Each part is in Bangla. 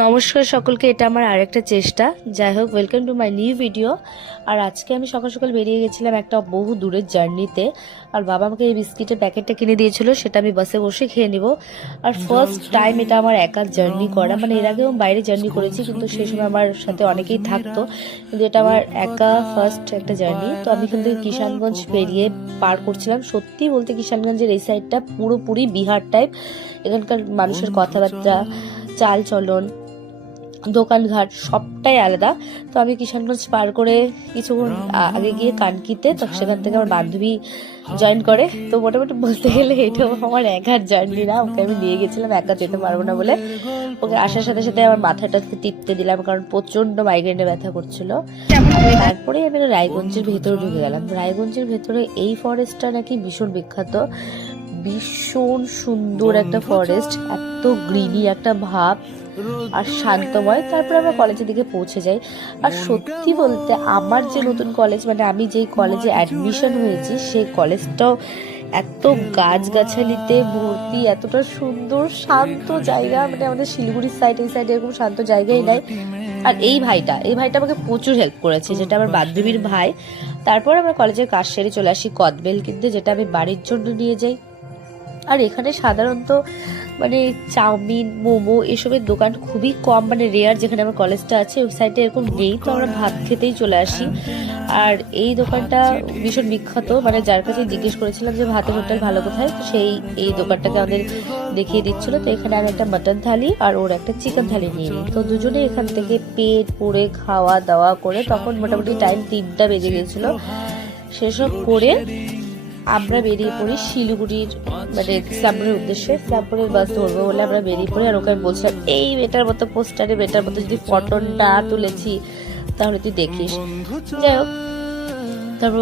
নমস্কার সকলকে, এটা আমার আরেকটা চেষ্টা। যাই হোক, welcome to my new video. আর আজকে আমি সকাল সকাল বেরিয়ে গেছিলাম একটা বহু দূরের জার্নিতে। আর বাবা আমাকে এই বিস্কিটের প্যাকেটটা কিনে দিয়েছিল, সেটা আমি বাসে বসে খেয়ে নিব। আর ফার্স্ট টাইম এটা আমার একা জার্নি করা, মানে এর আগেও বাইরে জার্নি করেছি, কিন্তু সেই সময় আমার সাথে অনেকেই থাকতো, কিন্তু এটা আমার একা ফার্স্ট একটা জার্নি। তো আমি এখান থেকে কিষানগঞ্জ পেরিয়ে পার করছিলাম। সত্যি বলতে কিষানগঞ্জের এই সাইডটা পুরোপুরি বিহার টাইপ। এখানকার মানুষের কথাবার্তা, চাল চলন, দোকানঘাট সবটাই আলাদা। তো আমি কিষানগঞ্জ পার করে কিছুক্ষণ আগে গিয়ে কানকিতে, তো সেখান থেকে আমার বান্ধবী জয়েন করে। তো মোটামুটি বলতে গেলে এটাও আমার একার জার্নি না, ওকে আমি নিয়ে গেছিলাম, একা যেতে পারবো না বলে। ওকে আসার সাথে সাথে আমার মাথাটা টিপতে দিলাম, কারণ প্রচন্ড মাইগ্রেনে ব্যথা করছিল। তারপরে আমি রায়গঞ্জের ভেতরে ঢুকে গেলাম। রায়গঞ্জের ভেতরে এই ফরেস্টটা নাকি ভীষণ বিখ্যাত, ভীষণ সুন্দর একটা ফরেস্ট, এত গ্রিনি একটা ভাব আর শান্তময়। তারপরে আমরা কলেজের দিকে পৌঁছে যাই। আর সত্যি বলতে আমার যে নতুন কলেজ, মানে আমি যেই কলেজে অ্যাডমিশন হয়েছি, সেই কলেজটাও এত গাছগাছালিতে ভর্তি, এতটা সুন্দর শান্ত জায়গা, মানে আমাদের শিলিগুড়ির সাইড এই সাইডে এরকম শান্ত জায়গাই নাই। আর এই ভাইটা আমাকে প্রচুর হেল্প করেছে, যেটা আমার বান্ধবীর ভাই। তারপর আমরা কলেজের কাজ সেরে চলে আসি কদবেল কিনতে, যেটা আমি বাড়ির জন্য নিয়ে যাই। আর এখানে সাধারণত মানে চাউমিন, মোমো এসবের দোকান খুবই কম, মানে রেয়ার। যেখানে আমার কলেজটা আছে ওই সাইডে এরকম নেই, তো আমরা ভাত খেতেই চলে আসি। আর এই দোকানটা ভীষণ বিখ্যাত, মানে যার কাছে জিজ্ঞেস করেছিলাম যে ভাতের হোটেল ভালো কোথায়, তো সেই এই দোকানটাকে আমাদের দেখিয়ে দিচ্ছিল। তো এখানে আমি একটা মাটন থালি আর ওর একটা চিকেন থালি নিয়ে নিই। তো দুজনে এখান থেকে পেট পুড়ে খাওয়া দাওয়া করে, তখন মোটামুটি টাইম 3টা বেজে গেছিলো। সেসব করে আমরা বেরিয়ে পড়ি শিলিগুড়ির, মানে ইসলামপুরের উদ্দেশ্যে। ইসলামপুরের বাস ধরবো বলে আমরা বেরিয়ে পড়ি। আর ওকে আমি বলছিলাম, এই বেটার মতো পোস্টারে বেটার মতো যদি ফটো না তুলেছি তাহলে তুই দেখিস। যাই হোক, তারপর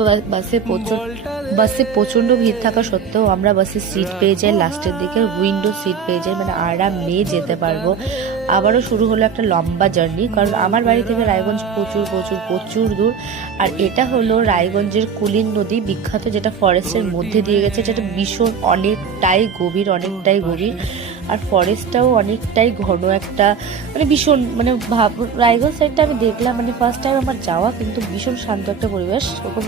বাসে প্রচন্ড ভিড় থাকা সত্ত্বেও আমরা বাসে সিট পেয়ে যাই, লাস্টের দিকে উইন্ডো সিট পেয়ে যাই, মানে আরাম নিয়ে যেতে পারবো। আবারও শুরু হলো একটা লম্বা জার্নি, কারণ আমার বাড়ি থেকে রায়গঞ্জ প্রচুর প্রচুর প্রচুর দূর। আর এটা হলো রায়গঞ্জের কুলিন নদী বিখ্যাত, যেটা ফরেস্টের মধ্যে দিয়ে গেছে, যেটা ভীষণ অনেকটাই গভীর, অনেকটাই গভীর। আর ফরেস্টটাও অনেকটাই ঘন একটা, মানে ভীষণ, মানে রায়গঞ্জ সাইডটা আমি দেখলাম, মানে ফার্স্ট টাইম আমার যাওয়া, কিন্তু ভীষণ শান্ত একটা পরিবেশ, ওরকম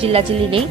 চিল্লাচিল্লি নেই।